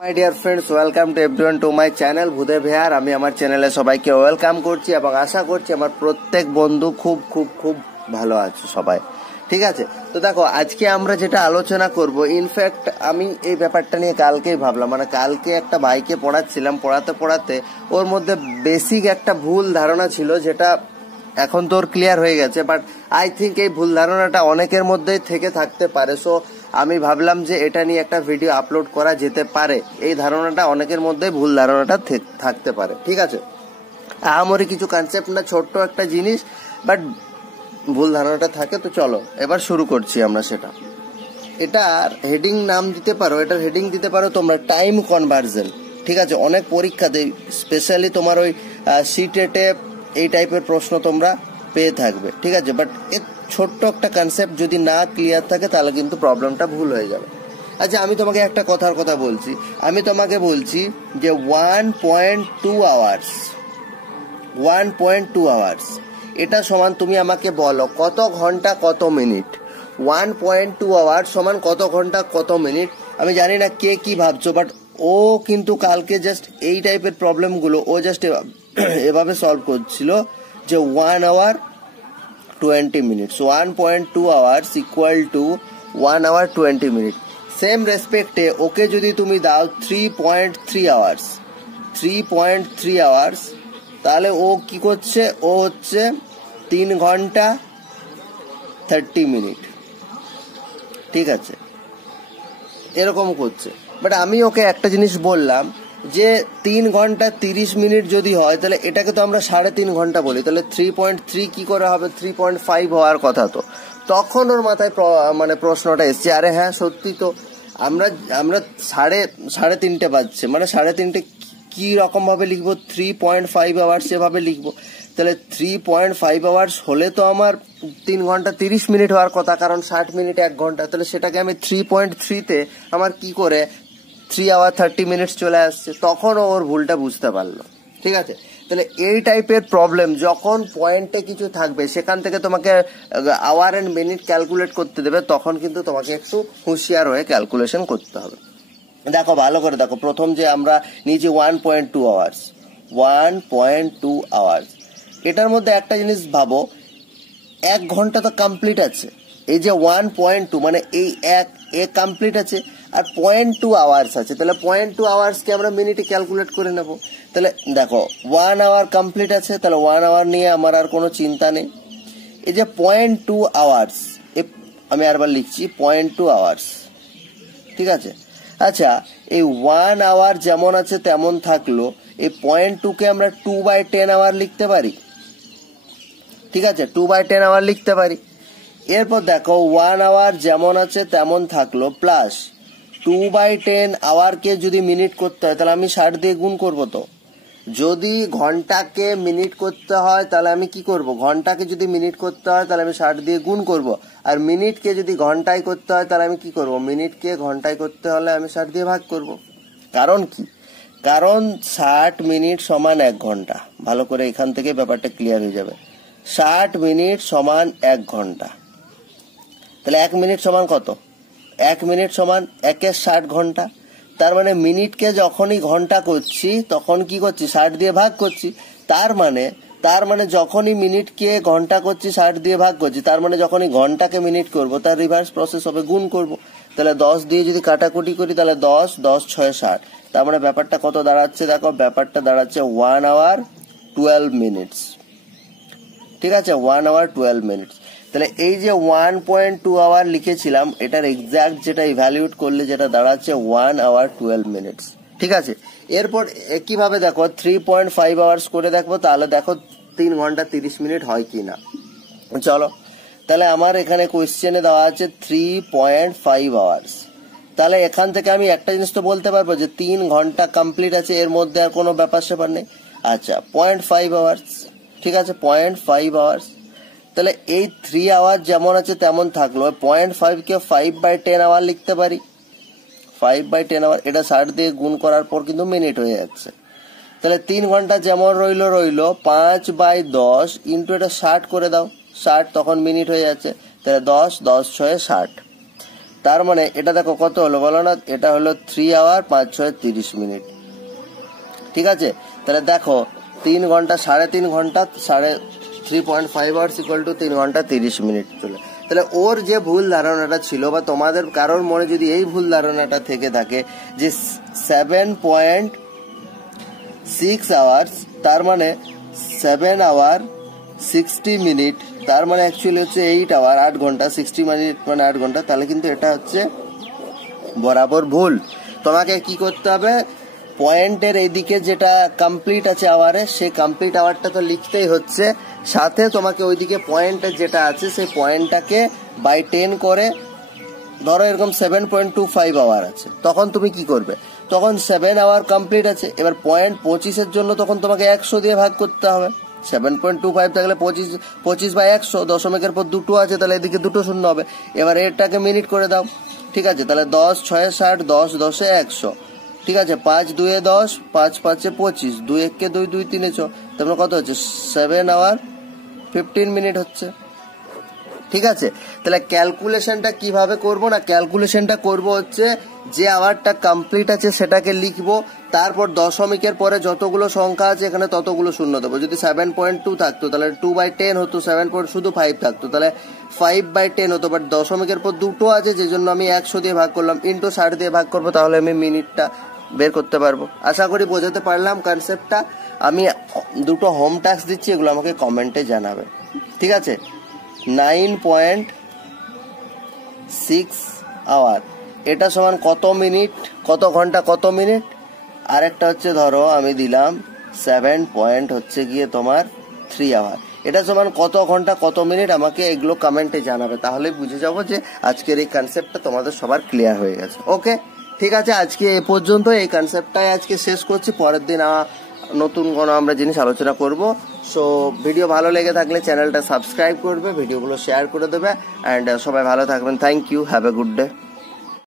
My dear friends, welcome to everyone to my channel Bhudev here. আমি আমার চ্যানেলে সবাইকে ওয়েলকাম করছি এবং আশা করছি আমার প্রত্যেক বন্ধু খুব খুব খুব ভালো আছে সবাই। ঠিক আছে, তো দেখো আজকে আমরা যেটা আলোচনা করব, ইনফ্যাক্ট আমি এই ব্যাপারটা নিয়ে কালকেই ভাবলাম, মানে কালকে একটা ভাইকে পড়াচ্ছিলাম, পড়াতে পড়াতে ওর মধ্যে বেসিক একটা ভুল ধারণা ছিল, যেটা এখন তোর ক্লিয়ার হয়ে গেছে, বাট আই থিঙ্ক এই ভুল ধারণাটা অনেকের মধ্যেই থেকে থাকতে পারে। সো আমি ভাবলাম যে এটা নিয়ে একটা ভিডিও আপলোড করা যেতে পারে। এই ধারণাটা অনেকের মধ্যে ভুল ধারণাটা থাকতে পারে। ঠিক আছে, আহামরি কিছু কনসেপ্ট না, ছোট্ট একটা জিনিস, বাট ভুল ধারণাটা থাকে। তো চলো এবার শুরু করছি আমরা সেটা। এটার হেডিং নাম দিতে পারো, এটার হেডিং দিতে পারো তোমরা টাইম কনভার্জন। ঠিক আছে, অনেক পরীক্ষাতে স্পেশালি তোমার ওই সিটেটে এই টাইপের প্রশ্ন তোমরা পেয়ে থাকবে। ঠিক আছে, বাট এর ছোট্ট একটা কনসেপ্ট যদি না ক্লিয়ার থাকে তাহলে কিন্তু প্রবলেমটা ভুল হয়ে যাবে। আচ্ছা, আমি তোমাকে একটা কথার কথা বলছি, আমি তোমাকে বলছি যে 1.2 আওয়ার্স 1.2 আওয়ার্স এটা সমান, তুমি আমাকে বলো কত ঘন্টা কত মিনিট। 1.2 আওয়ার্স সমান কত ঘন্টা কত মিনিট। আমি জানি না কে কি ভাবছো, বাট ও কিন্তু কালকে জাস্ট এই টাইপের প্রবলেমগুলো ও জাস্ট এভাবে সলভ করছিল যে 1 hour 20 minutes, 1.2 hours equal to 1 hour 20 minute. Same রেসপেক্টে ওকে যদি তুমি দাও 3.3 আওয়ার্স 3.3 আওয়ার্স, তাহলে ও কি করছে, ও হচ্ছে 3 ঘন্টা 30 মিনিট। ঠিক আছে, এরকম করছে। বাট আমি ওকে একটা জিনিস বললাম যে 3 ঘন্টা 30 মিনিট যদি হয় তাহলে এটাকে তো আমরা 3.5 ঘন্টা বলি, তাহলে 3.3 কি করে হবে, 3.5 হওয়ার কথা। তো তখন ওর মাথায় মানে প্রশ্নটা এসছে, আরে হ্যাঁ সত্যি তো, আমরা সাড়ে তিনটে বাজছে, মানে 3.5 কি রকম ভাবে লিখবো, 3.5 আওয়ার্স এভাবে লিখবো। তাহলে 3.5 আওয়ার্স হলে তো আমার 3 ঘন্টা 30 মিনিট হওয়ার কথা, কারণ 60 মিনিট 1 ঘন্টা। তাহলে সেটাকে আমি 3.3-তে আমার কি করে 3 আওয়ার 30 মিনিটস চলে আসছে। তখন ওর ভুলটা বুঝতে পারলো। ঠিক আছে, তাহলে এই টাইপের প্রবলেম যখন পয়েন্টে কিছু থাকবে, সেখান থেকে তোমাকে আওয়ার এন্ড মিনিট ক্যালকুলেট করতে দেবে, তখন কিন্তু তোমাকে একটু হুঁশিয়ার হয়ে ক্যালকুলেশন করতে হবে। দেখো ভালো করে দেখো, প্রথম যে আমরা নিয়েছি 1.2 আওয়ার্স 1.2 আওয়ার্স, এটার মধ্যে একটা জিনিস ভাবো, 1 ঘন্টা তো কমপ্লিট আছে, এই যে 1.2 মানে এই এ কমপ্লিট আছে, আর 0.2 আওয়ার্স আছে। তাহলে 0.2 আওয়ার্সকে আমরা মিনিটে ক্যালকুলেট করে নেব। তাহলে দেখো 1 আওয়ার কমপ্লিট আছে, তাহলে 1 আওয়ার নিয়ে আমার আর কোনো চিন্তা নেই। এই যে 0.2 আওয়ার্স, আমি আরবার লিখছি 0.2 আওয়ার্স। ঠিক আছে, আচ্ছা এই 1 আওয়ার যেমন আছে তেমন থাকলো, এই 0.2কে আমরা 2/10 আওয়ার লিখতে পারি। ঠিক আছে, 2/10 আওয়ার লিখতে পারি। এরপর দেখো 1 আওয়ার যেমন আছে তেমন থাকলো, প্লাস 2/10 আওয়ারকে যদি মিনিট করতে হয় তাহলে আমি 60 দিয়ে গুণ করবো। তো যদি ঘন্টাকে মিনিট করতে হয় তাহলে আমি কি করব, ঘন্টাকে যদি মিনিট করতে হয় তাহলে আমি 60 দিয়ে গুণ করব, আর মিনিটকে যদি ঘন্টায় করতে হয় তাহলে আমি কি করব, মিনিটকে ঘন্টায় করতে হলে আমি 60 দিয়ে ভাগ করব। কারণ কি, কারণ 60 মিনিট সমান 1 ঘন্টা। ভালো করে এখান থেকে ব্যাপারটা ক্লিয়ার হয়ে যাবে। 60 মিনিট সমান 1 ঘন্টা, তাহলে 1 মিনিট সমান কত, 1 মিনিট সমান 1 60 ঘন্টা। তার মানে মিনিটকে যখনই ঘন্টা করছি তখন কি করছি, 60 দিয়ে ভাগ করছি। তার মানে যখনই মিনিটকে ঘন্টা করছি 60 দিয়ে ভাগ করছি, তার মানে যখনই ঘন্টাকে মিনিট করব তার রিভার্স প্রসেস হবে, গুণ করব। তাহলে 10 দিয়ে যদি কাটাকুটি করি তাহলে 10 10 6 60, তার মানে ব্যাপারটা কত দাঁড়াচ্ছে, দেখো ব্যাপারটা দাঁড়াচ্ছে 1 আওয়ার 12 মিনিটস। ঠিক আছে, 1 আওয়ার 12 মিনিটস। তাহলে এই যে 1.2 আওয়ার লিখেছিলাম, এটার এক্সাক্ট যেটা ইভ্যালুয়েট করলে যেটা দাঁড়াচ্ছে 1 আওয়ার 12 মিনিটস। ঠিক আছে, এরপর কিভাবে দেখো 3.5 আওয়ার্স করে দেখবো, তাহলে দেখো 3 ঘন্টা 30 মিনিট হয় কিনা। চলো, তাহলে আমার এখানে কোয়েশ্চেনে দেওয়া আছে 3.5 আওয়ার্স। তাহলে এখান থেকে আমি একটা জিনিস তো বলতে পারবো যে 3 ঘন্টা কমপ্লিট আছে, এর মধ্যে আর কোনো ব্যাপার স্যাপার নেই। আচ্ছা 0.5 আওয়ার্স, ঠিক আছে 0.5 আওয়ার্স। তাহলে এই 3 আওয়ার যেমন আছে তেমন থাকলো, 0.5কে 5/10 আওয়ার লিখতে পারি। 5/10 আওয়ার, এটা 60 দিয়ে গুণ করার পর কিন্তু মিনিট হয়ে যাচ্ছে। তাহলে 3 ঘন্টা যেমন রইলো 5/10 ইন্টু এটা 60 করে দাও, 60 তখন মিনিট হয়ে যাচ্ছে। তাহলে 10 10 6 60। তার মানে এটা দেখো কত হলো বলো না, এটা হলো 3 আওয়ার 5 6 30 মিনিট। ঠিক আছে, তাহলে দেখো 3 ঘন্টা 3.5 ঘন্টা 3.5 আওয়ার্স ইকুয়াল টু 3 ঘন্টা 30 মিনিট চলে। তাহলে ওর যে ভুল ধারণাটা ছিল বা তোমাদের কারোর মনে যদি এই ভুল ধারণাটা থেকে থাকে যে 7.6 আওয়ার্স তার মানে 7 আওয়ার 60 মিনিট, তার মানে অ্যাকচুয়ালি হচ্ছে 8 আওয়ার 8 ঘন্টা 60 মিনিট মানে 8 ঘন্টা, তাহলে কিন্তু এটা হচ্ছে বরাবর ভুল। তোমাকে কি করতে হবে, পয়েন্টের এইদিকে যেটা কমপ্লিট আছে আওয়ারে সেই কমপ্লিট আওয়ারটা তো লিখতেই হচ্ছে, সাথে তোমাকে ওইদিকে পয়েন্টের যেটা আছে সেই পয়েন্টটাকে বাই 10 করে, ধরো এরকম 7.25 আওয়ার আছে, তখন তুমি কি করবে, তখন 7 আওয়ার কমপ্লিট আছে, এবার পয়েন্ট 25-এর জন্য তখন তোমাকে 100 দিয়ে ভাগ করতে হবে। 7.25 থাকলে 25/100, দশমিকের পর 2 আছে, তাহলে এদিকে 2 শূন্য হবে। এবার এটাকে মিনিট করে দাও। ঠিক আছে, তাহলে 10 6 60, 10 10 100। ঠিক আছে, 5 2 10, 5 5 25, 2 1 2 2 3 6, তারপরে কত হচ্ছে 7 আওয়ার 15 মিনিট হচ্ছে। ঠিক আছে, তাহলে ক্যালকুলেশনটা কিভাবে করব না, ক্যালকুলেশনটা করব হচ্ছে যে আওয়ারটা কমপ্লিট আছে সেটাকে লিখবো, তারপর দশমিকের পরে যতগুলো সংখ্যা আছে এখানে ততগুলো শূন্য দেবো। যদি 7.2 থাকতো তাহলে 2/10 হতো, 7.5 থাকতো তাহলে 5/10 হতো, বাট দশমিকের পর 2 আছে যে জন্য আমি 100 দিয়ে ভাগ করলাম, ইন্টু 60 দিয়ে ভাগ করবো, তাহলে আমি মিনিটটা বের করতে পারবো। আশা করি বোঝাতে পারলাম কনসেপ্টটা। আমি 2টো হোম টাস্ক দিচ্ছি, এগুলো আমাকে কমেন্টে জানাবে। ঠিক আছে, 9.6 আওয়ার এটা সমান কত মিনিট, কত ঘন্টা কত মিনিট, আরেকটা হচ্ছে ধরো আমি দিলাম 7 হচ্ছে গিয়ে তোমার 3 আওয়ার, এটা সমান কত ঘন্টা কত মিনিট, আমাকে এগুলো কমেন্টে জানাবে, তাহলে বুঝে যাবো যে আজকের এই কনসেপ্টটা তোমাদের সবার ক্লিয়ার হয়ে গেছে। ওকে, ঠিক আছে, আজকে এ পর্যন্ত, এই কনসেপ্টটাই আজকে শেষ করছি, পরের দিন নতুন কোনো আমরা জিনিস আলোচনা করব। সো ভিডিও ভালো লেগে থাকলে চ্যানেলটা সাবস্ক্রাইব করবে, ভিডিওগুলো শেয়ার করে দেবে, অ্যান্ড সবাই ভালো থাকবেন। Thank you, have a good day.